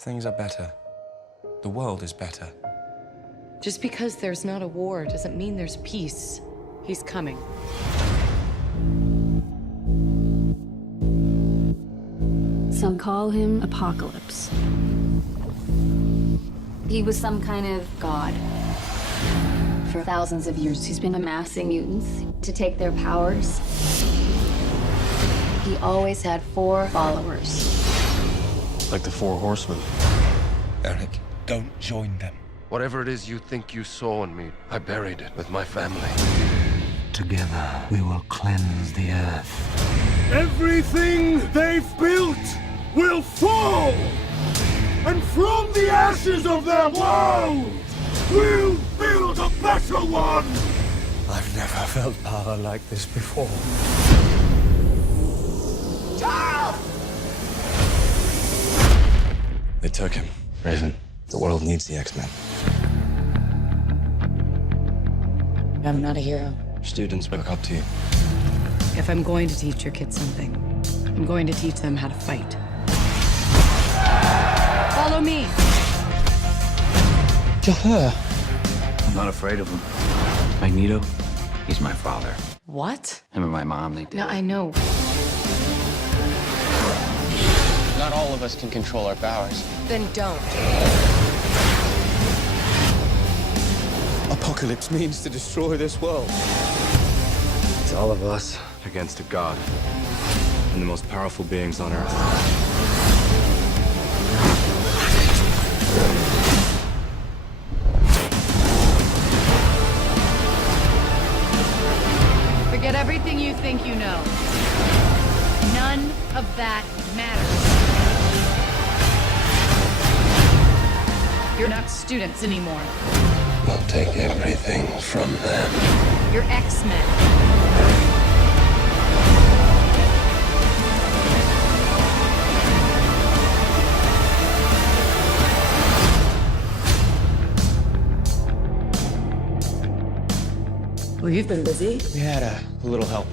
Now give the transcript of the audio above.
Things are better. The world is better. Just because there's not a war doesn't mean there's peace. He's coming. Some call him Apocalypse. He was some kind of god. For thousands of years, he's been amassing mutants to take their powers. He always had 4 followers. Like the 4 horsemen. Eric, Don't join them. Whatever it is you think you saw in me, I buried it with my family. Together, we will cleanse the earth. Everything they've built will fall! And from the ashes of their world, we'll build a better one! I've never felt power like this before. they took him. Raven, The world needs the X-Men. I'm not a hero. Students look up to you. If I'm going to teach your kids something, I'm going to teach them how to fight. Follow me. I'm not afraid of him. Magneto, he's my father. What? Him and my mom, they did. No, I know. Not all of us can control our powers. Then don't. Apocalypse means to destroy this world. it's all of us against a god. And the most powerful beings on Earth. Forget everything you think you know. None of that matters. You're not students anymore. We'll take everything from them. You're X-Men. Well, you've been busy. We had a little help.